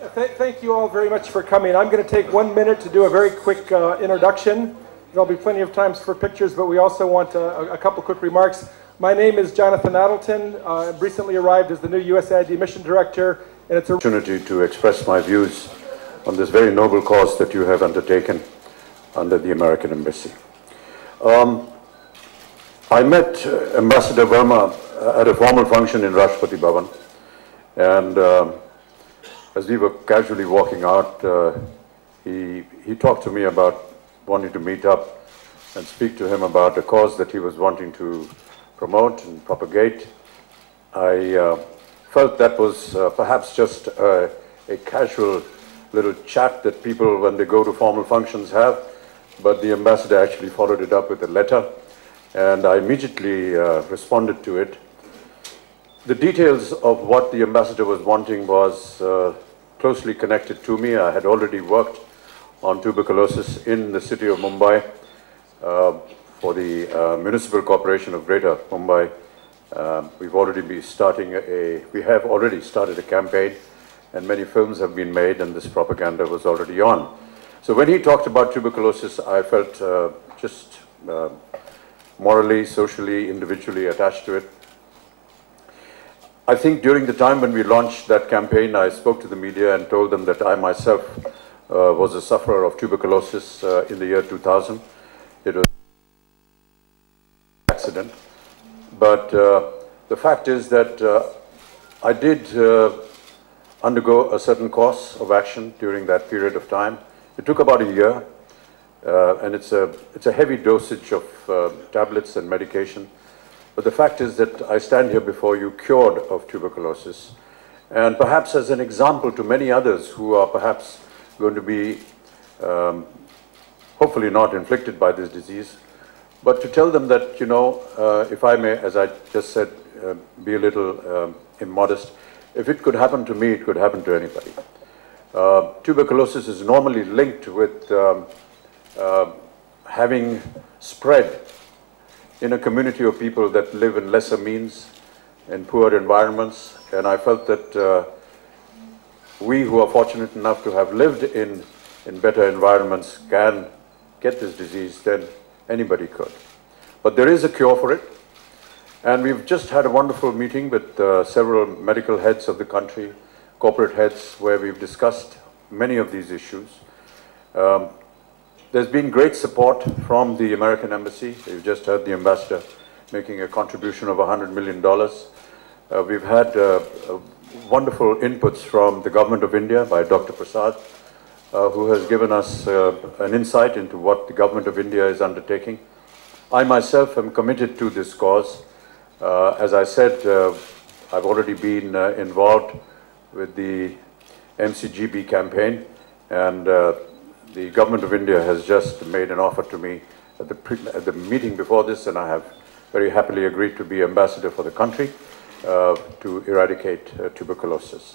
Thank you all very much for coming. I'm going to take 1 minute to do a very quick introduction. There'll be plenty of times for pictures, but we also want a couple quick remarks. My name is Jonathan Addleton. I recently arrived as the new USAID Mission Director, and it's an opportunity to express my views on this very noble cause that you have undertaken under the American Embassy. I met Ambassador Verma at a formal function in Rashtrapati Bhavan, and as we were casually walking out, he talked to me about wanting to meet up and speak to him about a cause that he was wanting to promote and propagate. I felt that was perhaps just a casual little chat that people, when they go to formal functions, have, but the ambassador actually followed it up with a letter, and I immediately responded to it. The details of what the ambassador was wanting was closely connected to me. I had already worked on tuberculosis in the city of Mumbai for the Municipal Corporation of Greater Mumbai. We have already started a campaign, and many films have been made, and this propaganda was already on. So when he talked about tuberculosis, I felt just morally, socially, individually attached to it. I think during the time when we launched that campaign, I spoke to the media and told them that I myself was a sufferer of tuberculosis in the year 2000. It was an accident. But the fact is that I did undergo a certain course of action during that period of time. It took about a year, and it's a heavy dosage of tablets and medication. But the fact is that I stand here before you cured of tuberculosis, and perhaps as an example to many others who are perhaps going to be hopefully not inflicted by this disease, but to tell them that, you know, if I may, as I just said, be a little immodest, if it could happen to me, it could happen to anybody. Tuberculosis is normally linked with having spread in a community of people that live in lesser means, in poor environments, and I felt that we who are fortunate enough to have lived in better environments can get this disease than anybody could. But there is a cure for it, and we've just had a wonderful meeting with several medical heads of the country, corporate heads, where we've discussed many of these issues. There's been great support from the American Embassy. We've just heard the ambassador making a contribution of $100 million. We've had wonderful inputs from the Government of India by Dr. Prasad, who has given us an insight into what the Government of India is undertaking. I myself am committed to this cause. As I said, I've already been involved with the MCGB campaign, and the Government of India has just made an offer to me at the meeting before this, and I have very happily agreed to be ambassador for the country to eradicate tuberculosis.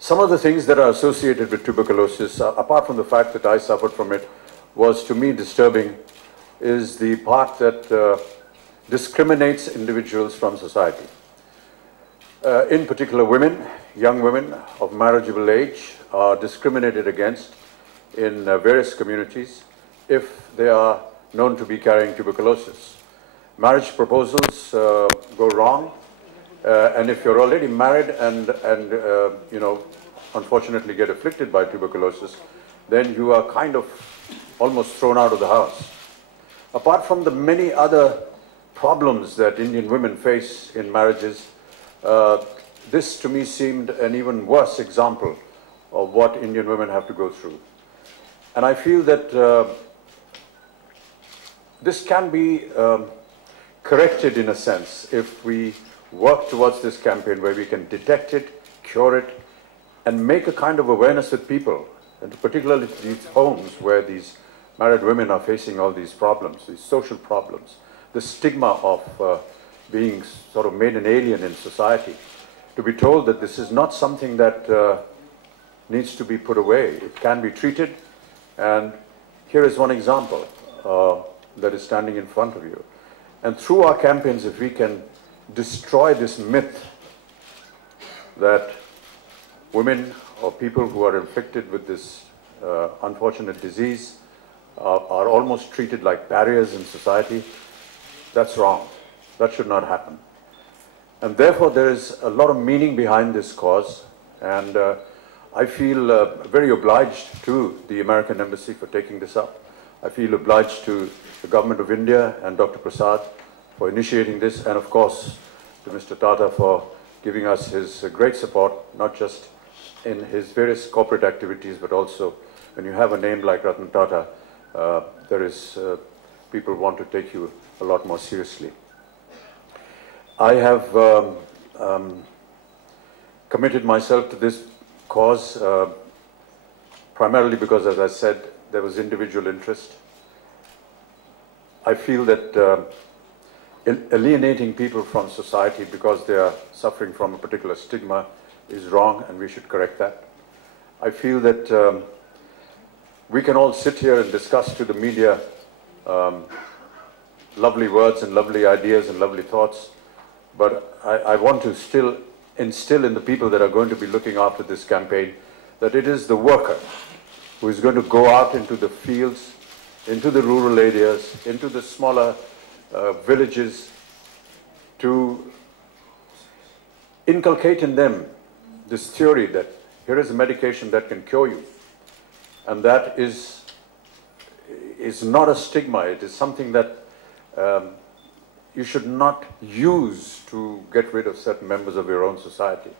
Some of the things that are associated with tuberculosis, apart from the fact that I suffered from it, was to me disturbing, is the part that discriminates individuals from society. In particular, women, young women of marriageable age are discriminated against in various communities if they are known to be carrying tuberculosis. Marriage proposals go wrong, and if you're already married and you know, unfortunately get afflicted by tuberculosis, then you are kind of almost thrown out of the house. Apart from the many other problems that Indian women face in marriages, this to me seemed an even worse example of what Indian women have to go through. And I feel that this can be corrected in a sense if we work towards this campaign where we can detect it, cure it, and make a kind of awareness with people, and particularly these homes where these married women are facing all these problems, these social problems, the stigma of being sort of made an alien in society, to be told that this is not something that needs to be put away. It can be treated, and here is one example that is standing in front of you. And through our campaigns, if we can destroy this myth that women or people who are inflicted with this unfortunate disease are almost treated like barriers in society. That's wrong. That should not happen. And therefore, there is a lot of meaning behind this cause, and I feel very obliged to the American Embassy for taking this up. I feel obliged to the Government of India and Dr. Prasad for initiating this, and of course to Mr. Tata for giving us his great support, not just in his various corporate activities, but also when you have a name like Ratan Tata, people want to take you a lot more seriously. I have committed myself to this cause primarily because, as I said, there was individual interest. I feel that alienating people from society because they are suffering from a particular stigma is wrong, and we should correct that. I feel that we can all sit here and discuss to the media lovely words and lovely ideas and lovely thoughts, but I want to still instill in the people that are going to be looking after this campaign that it is the worker who is going to go out into the fields, into the rural areas, into the smaller villages, to inculcate in them this theory that here is a medication that can cure you, and that is not a stigma. It is something that you should not use to get rid of certain members of your own society.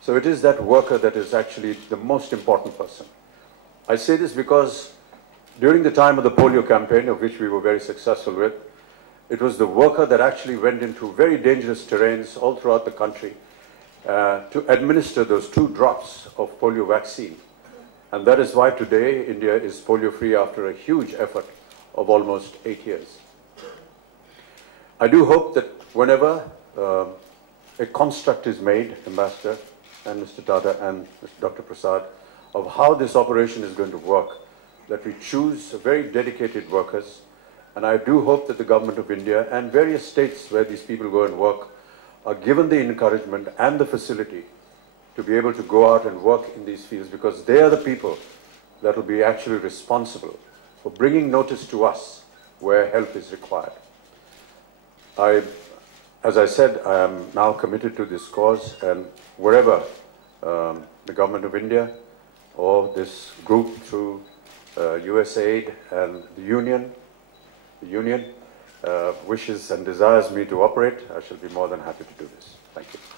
So it is that worker that is actually the most important person. I say this because during the time of the polio campaign, of which we were very successful with, it was the worker that actually went into very dangerous terrains all throughout the country to administer those 2 drops of polio vaccine. And that is why today India is polio-free after a huge effort of almost 8 years. I do hope that whenever a construct is made, Ambassador and Mr. Tata and Dr. Prasad, of how this operation is going to work, that we choose very dedicated workers. And I do hope that the Government of India and various states where these people go and work are given the encouragement and the facility to be able to go out and work in these fields, because they are the people that will be actually responsible for bringing notice to us where help is required. As I said, I am now committed to this cause, and wherever the Government of India or this group through USAID and the Union wishes and desires me to operate, I shall be more than happy to do this. Thank you.